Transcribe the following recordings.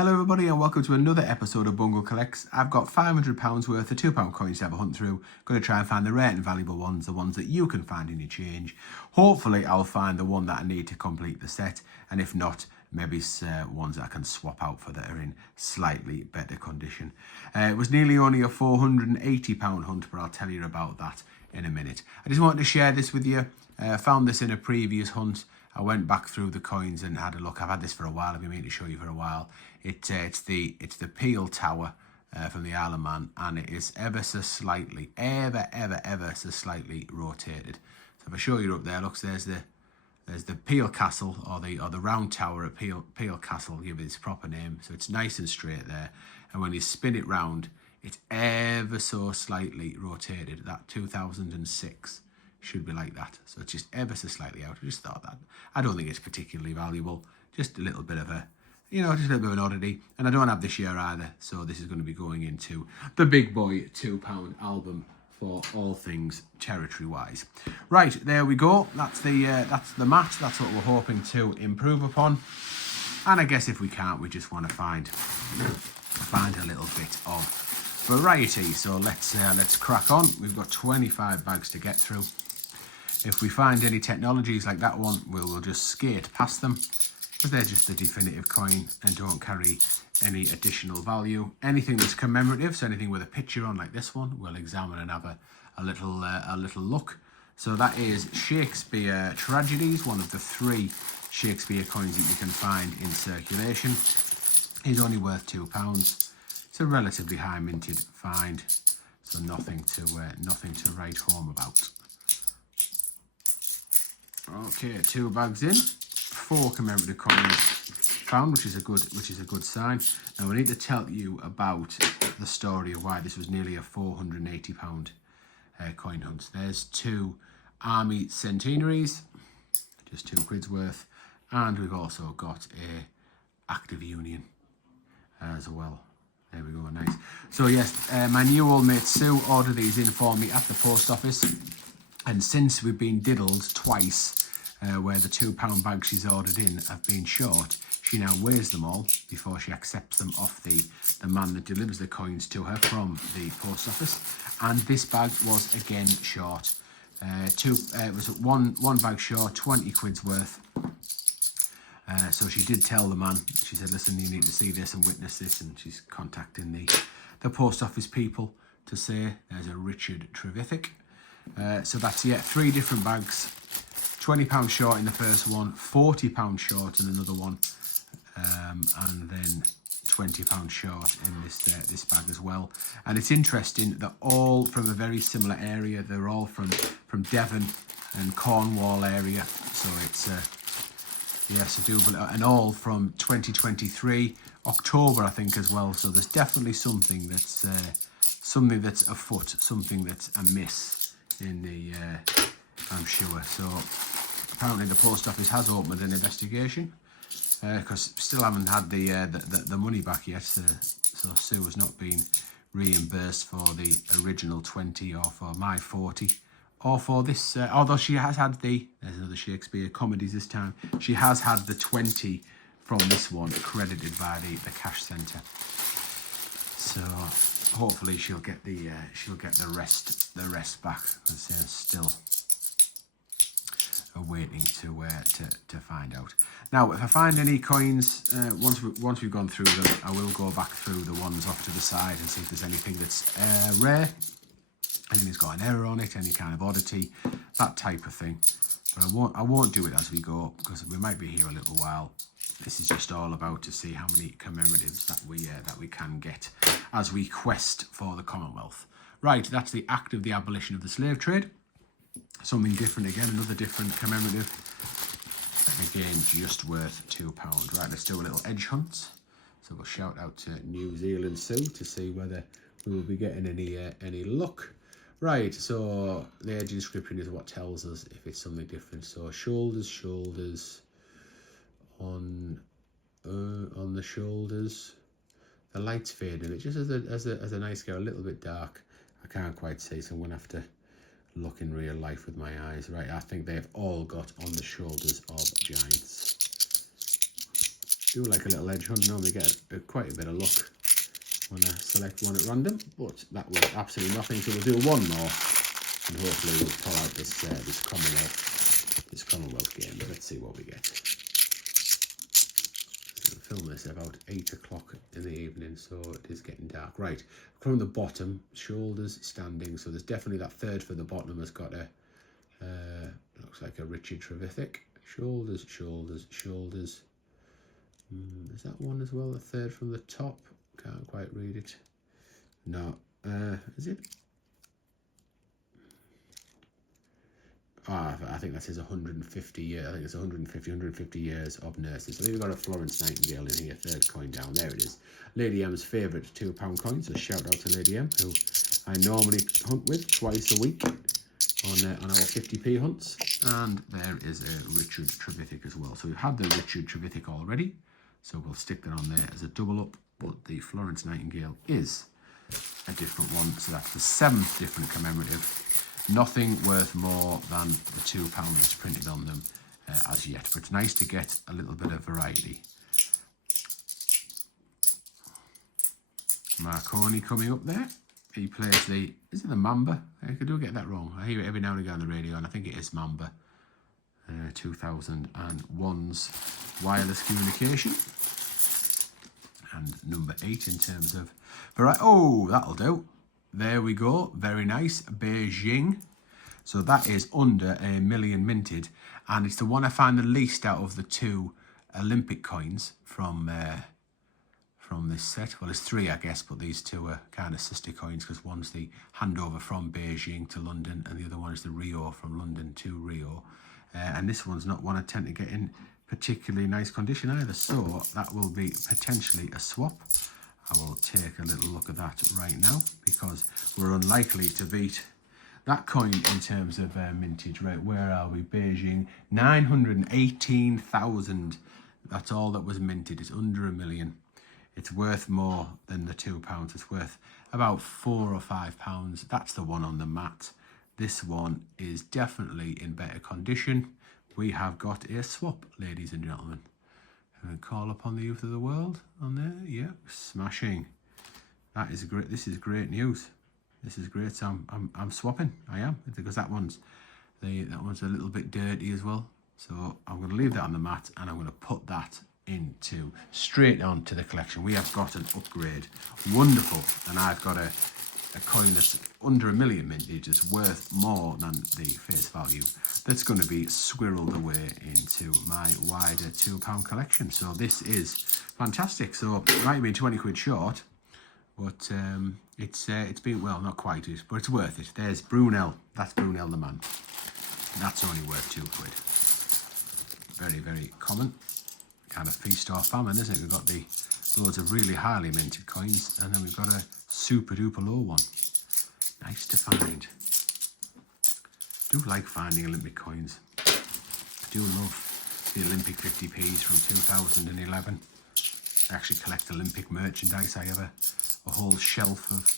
Hello everybody and welcome to another episode of Bungle Collects. I've got £500 worth of £2 coins to have a hunt through. Going to try and find the rare and valuable ones, the ones that you can find in your change. Hopefully I'll find the one that I need to complete the set, and if not, maybe ones that I can swap out for that are in slightly better condition. It was nearly only a £480 hunt, but I'll tell you about that in a minute. I just wanted to share this with you. Found this in a previous hunt. I went back through the coins and had a look. I've had this for a while. I've been meaning to show you for a while. It's the Peel Tower from the Isle of Man, and it is ever so slightly, ever so slightly rotated. So if I show you up there, look, there's the Peel Castle, or the round tower at Peel Castle. I'll give it its proper name. So it's nice and straight there, and when you spin it round, it's ever so slightly rotated. That 2006 should be like that. So it's just ever so slightly out. I just thought that. I don't think it's particularly valuable. Just a little bit of a, just a little bit of an oddity. And I don't have this year either. So this is going to be going into the big boy £2 album for all things territory-wise. Right, there we go. That's the match. That's what we're hoping to improve upon. And I guess if we can't, we just want to find a little bit of variety. So let's crack on. We've got 25 bags to get through. If we find any technologies like that one, we'll just skate past them, because they're just a definitive coin and don't carry any additional value. Anything that's commemorative, so anything with a picture on like this one, we'll examine and have a little look. So that is Shakespeare Tragedies, one of the 3 Shakespeare coins that you can find in circulation. It's only worth £2. It's a relatively high minted find, so nothing to write home about. Okay, 2 bags in, 4 commemorative coins found, which is a good sign. Now we need to tell you about the story of why this was nearly a £480 coin hunt. There's 2 army centenaries, just £2 worth, and we've also got a active union as well. There we go, nice. So yes, my new old mate Sue ordered these in for me at the post office, and since we've been diddled twice, where the £2 bags she's ordered in have been short, she now weighs them all before she accepts them off the man that delivers the coins to her from the post office. And this bag was again short. It was one bag short, £20 worth. So she did tell the man. She said, "Listen, you need to see this and witness this," and she's contacting the post office people to say there's a Richard Trevithick. So that's 3 different bags. £20 short in the first one, £40 short in another one, and then £20 short in this bag as well. And it's interesting that all from a very similar area. They're all from Devon and Cornwall area. So it's yes, I do, and all from 2023 October, I think, as well. So there's definitely something that's afoot, something that's amiss in the. I'm sure. So apparently the post office has opened an investigation, because still haven't had the money back yet. So Sue has not been reimbursed for the original 20 or for my 40 or for this. Although she has had there's another Shakespeare comedies this time. She has had the 20 from this one credited by the cash centre. So hopefully she'll get the rest back. Still waiting to find out. Now, if I find any coins, once we've gone through them, I will go back through the ones off to the side and see if there's anything that's rare, anything that's got an error on it, any kind of oddity, that type of thing. But I won't do it as we go, because we might be here a little while. This is just all about to see how many commemoratives that we can get as we quest for the Commonwealth. Right, that's the act of the abolition of the slave trade. Something different again, another different commemorative. Again, just worth £2. Right, let's do a little edge hunt. So we'll shout out to New Zealand Sue to see whether we will be getting any luck. Right, so the edge description is what tells us if it's something different. So shoulders on the shoulders. The light's fading. It just as a nice go, a little bit dark. I can't quite see, so I'm gonna have to look in real life with my eyes. Right, I think they've all got on the shoulders of giants. Do like a little edge hunt. Normally get quite a bit of luck when I select one at random, but that was absolutely nothing. So we'll do one more, and hopefully we'll pull out this Commonwealth game. But let's see what we get. So we'll film this about 8 o'clock in the evening, so it is getting dark. Right, from the bottom, shoulders standing. So there's definitely that third for the bottom has got a looks like a Richard Trevithick. Shoulders, shoulders, shoulders. Is that one as well? The third from the top. Can't quite read it. No. Is it? I think that says 150 years. I think it's 150 years of nurses. I think we've got a Florence Nightingale in here. Third coin down. There it is. Lady M's favourite £2 coin. So shout out to Lady M, who I normally hunt with twice a week on our 50p hunts. And there is a Richard Trevithick as well. So we've had the Richard Trevithick already. So we'll stick that on there as a double up. But the Florence Nightingale is a different one. So that's the 7th different commemorative. Nothing worth more than the £2 that's printed on them as yet. But it's nice to get a little bit of variety. Marconi coming up there. He plays the, is it the Mamba? I do get that wrong. I hear it every now and again on the radio, and I think it is Mamba. 2001's wireless communication. And number 8 in terms of variety. Oh, that'll do. There we go. Very nice. Beijing. So that is under 1 million minted. And it's the one I find the least out of the 2 Olympic coins from this set. Well, there's 3, I guess, but these 2 are kind of sister coins because one's the handover from Beijing to London and the other one is the Rio from London to Rio. And this one's not one I tend to get in particularly nice condition either. So that will be potentially a swap. I will take a little look at that right now because we're unlikely to beat that coin in terms of mintage. Right, where are we? Beijing, 918,000. That's all that was minted. It's under 1 million. It's worth more than the £2. It's worth about £4 or £5. That's the one on the mat. This one is definitely in better condition. We have got a swap, ladies and gentlemen. Call upon the youth of the world on there. Yeah, smashing. That is great. This is great news. This is great. So I'm swapping. I am, because that one's a little bit dirty as well. So I'm going to leave that on the mat and I'm going to put that straight onto the collection. We have got an upgrade. Wonderful. And I've got a coin that's under 1 million mintage is worth more than the face value. That's going to be squirreled away into my wider £2 collection. So this is fantastic. So it might have been 20 quid short, but it's been, well, not quite it, but it's worth it. There's Brunel. That's Brunel the man. That's only worth 2 quid. Very, very common. Kind of feast or famine, isn't it? We've got the loads of really highly minted coins, and then we've got a super duper low one. Nice to find. Do like finding Olympic coins. I do love the Olympic 50p's from 2011. I actually collect Olympic merchandise. I have a whole shelf of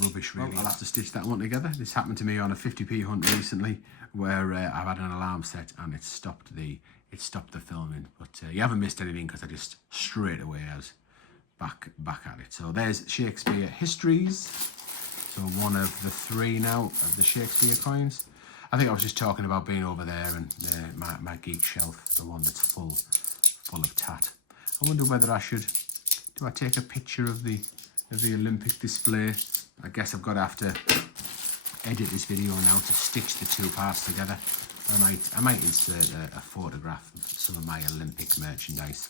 rubbish, really. Well, I'll have to stitch that one together. This happened to me on a 50p hunt recently where I've had an alarm set and it stopped the filming. But you haven't missed anything because I just straight away I was back at it. So there's Shakespeare Histories. So one of the 3 now of the Shakespeare coins. I think I was just talking about being over there and my geek shelf, the one that's full of tat. I wonder whether I should, do I take a picture of the Olympic display? I guess I've got to have to edit this video now to stitch the 2 parts together. I might insert a photograph of some of my Olympic merchandise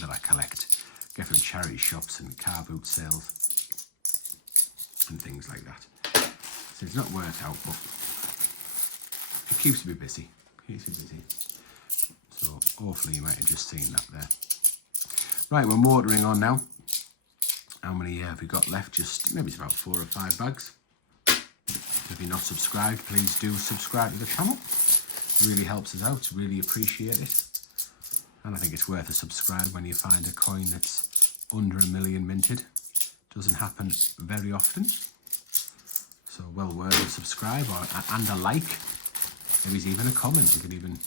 that I collect. Get from charity shops and car boot sales and things like that. So it's not worked out, but it keeps me busy. So hopefully you might have just seen that there. Right, we're motoring on now. How many have we got left? Just maybe it's about 4 or 5 bags. If you're not subscribed, please do subscribe to the channel. It really helps us out. Really appreciate it. And I think it's worth a subscribe when you find a coin that's under 1 million minted. Doesn't happen very often. So well worth a subscribe and a like. Maybe even a comment. You can even,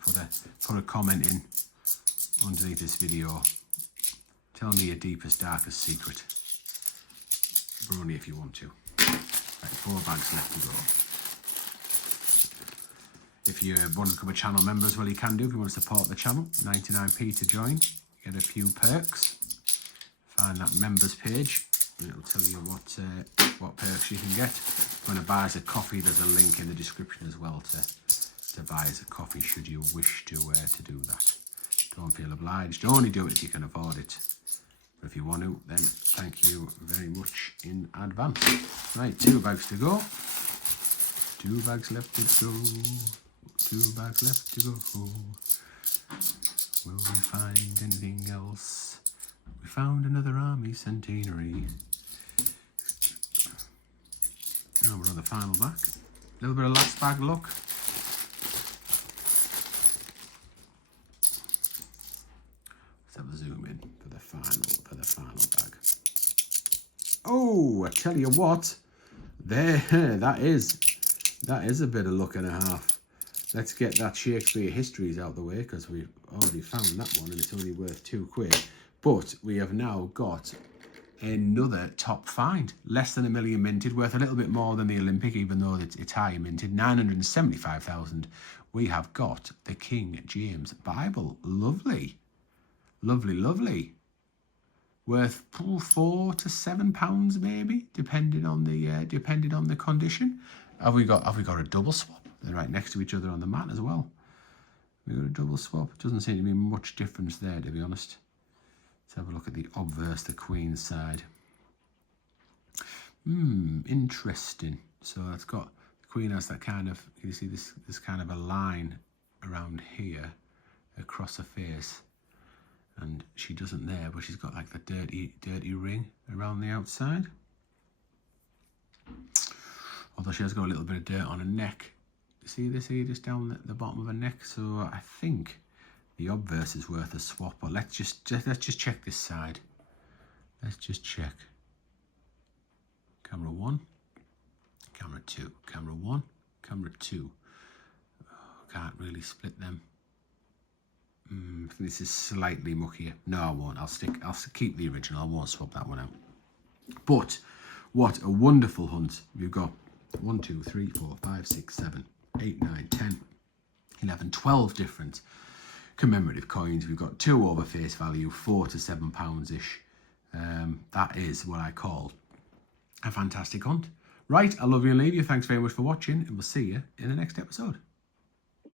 put a comment in underneath this video. Tell me your deepest, darkest secret. But only if you want to. Right, 4 bags left to go. If you want to become a channel member as well, you can do. If you want to support the channel, 99p to join. Get a few perks. Find that members page. And it'll tell you what perks you can get. If you want to buy us a coffee, there's a link in the description as well to buy us a coffee should you wish to do that. Don't feel obliged. Only do it if you can afford it. But if you want to, then thank you very much in advance. Right, 2 bags to go. 2 bags left to go. 2 bags left to go. Will we find anything else? We found another army centenary. Now we're on the final bag. A little bit of last bag luck. Let's have a zoom in for the final bag. Oh, I tell you what, that is a bit of luck and a half. Let's get that Shakespeare Histories out the way because we've already found that one and it's only worth £2. But we have now got another top find. Less than 1 million minted, worth a little bit more than the Olympic, even though it's higher minted. 975,000. We have got the King James Bible. Lovely. Lovely, lovely. Worth £4 to £7 maybe, depending on the condition. Have we got a double swap? They're right next to each other on the mat as well. We've got a double swap. Doesn't seem to be much difference there, to be honest. Let's have a look at the obverse, the Queen's side. Interesting. So it's got, the Queen has that kind of, you see this kind of a line around here across her face. And she doesn't there, but she's got like the dirty ring around the outside. Although she has got a little bit of dirt on her neck. See this here, just down the bottom of her neck. So I think the obverse is worth a swap. But let's just check this side. Let's just check. Camera 1, camera 2, camera 1, camera 2. Oh, can't really split them. This is slightly muckier. No, I won't. I'll keep the original. I won't swap that one out. But what a wonderful hunt. We've got 1, 2, 3, 4, 5, 6, 7, 8, 9, 10, 11, 12 different commemorative coins. We've got 2 over face value, £4 to £7-ish. That is what I call a fantastic hunt. Right, I love you and leave you. Thanks very much for watching, and we'll see you in the next episode.